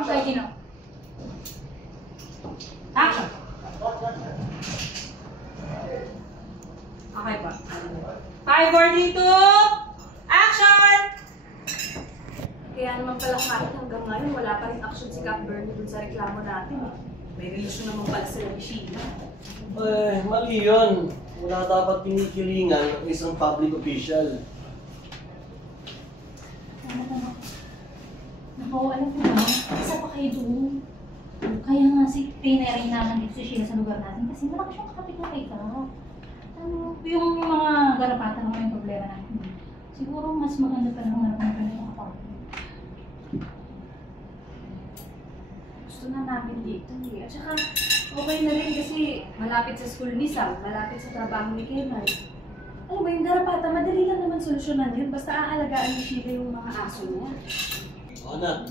Okay, Kino. Action! Okay pa. 5, 4, 3, 2, action! Kaya naman pala kahit hanggang ngayon, wala pa rin action si Cap Bernie dun sa reklamo natin. May relasyon naman pala sila ni Sheila. Eh, mali yun. Wala dapat kinikilingan ng isang public official. Naku, alam ko ba, isa pa kayo doon. Kaya nga si pinairing naman dito si Sheila sa lugar natin kasi malaki siyang kakapit na kay Cap. Ano, yung mga garapatan naman yung problema natin. Siguro mas maganda pa naman na yung kapatid. Gusto na namin dito eh. At saka, okay na rin kasi malapit sa school ni Sam, malapit sa trabaho ni Kemal. Alam mo, yung garapata, madali lang naman solusyonan yun. Basta aalagaan ni Sheila yung mga aso niya. Oo na.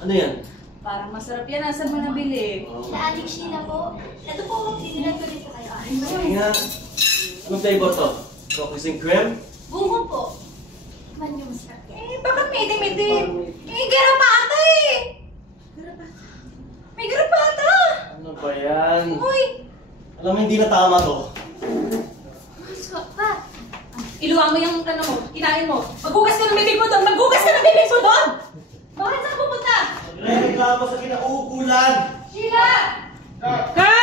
Ano yan? Parang masarap yan. Asan mo nabili? Sa ating Sheila po. Ito po, dinilag ko dito kayo. Sige nga. Anong flavor to? Cookies and cream? Bungo po. Man yung masarap yan. Eh, bakit may itim-itim? Eh, garapata eh! Garapata. May garapata! Ano ba yan? Uy! Alam mo, hindi na tama to. Masarap pa. Iluwa mo yung ano mo, kinain mo. Maghugas ka ng bibig mo doon! Maghugas ka ng bibig mo doon! Bakit saan pupunta? Nagre-reklamo sa kinauukulan! Sheila! Ka!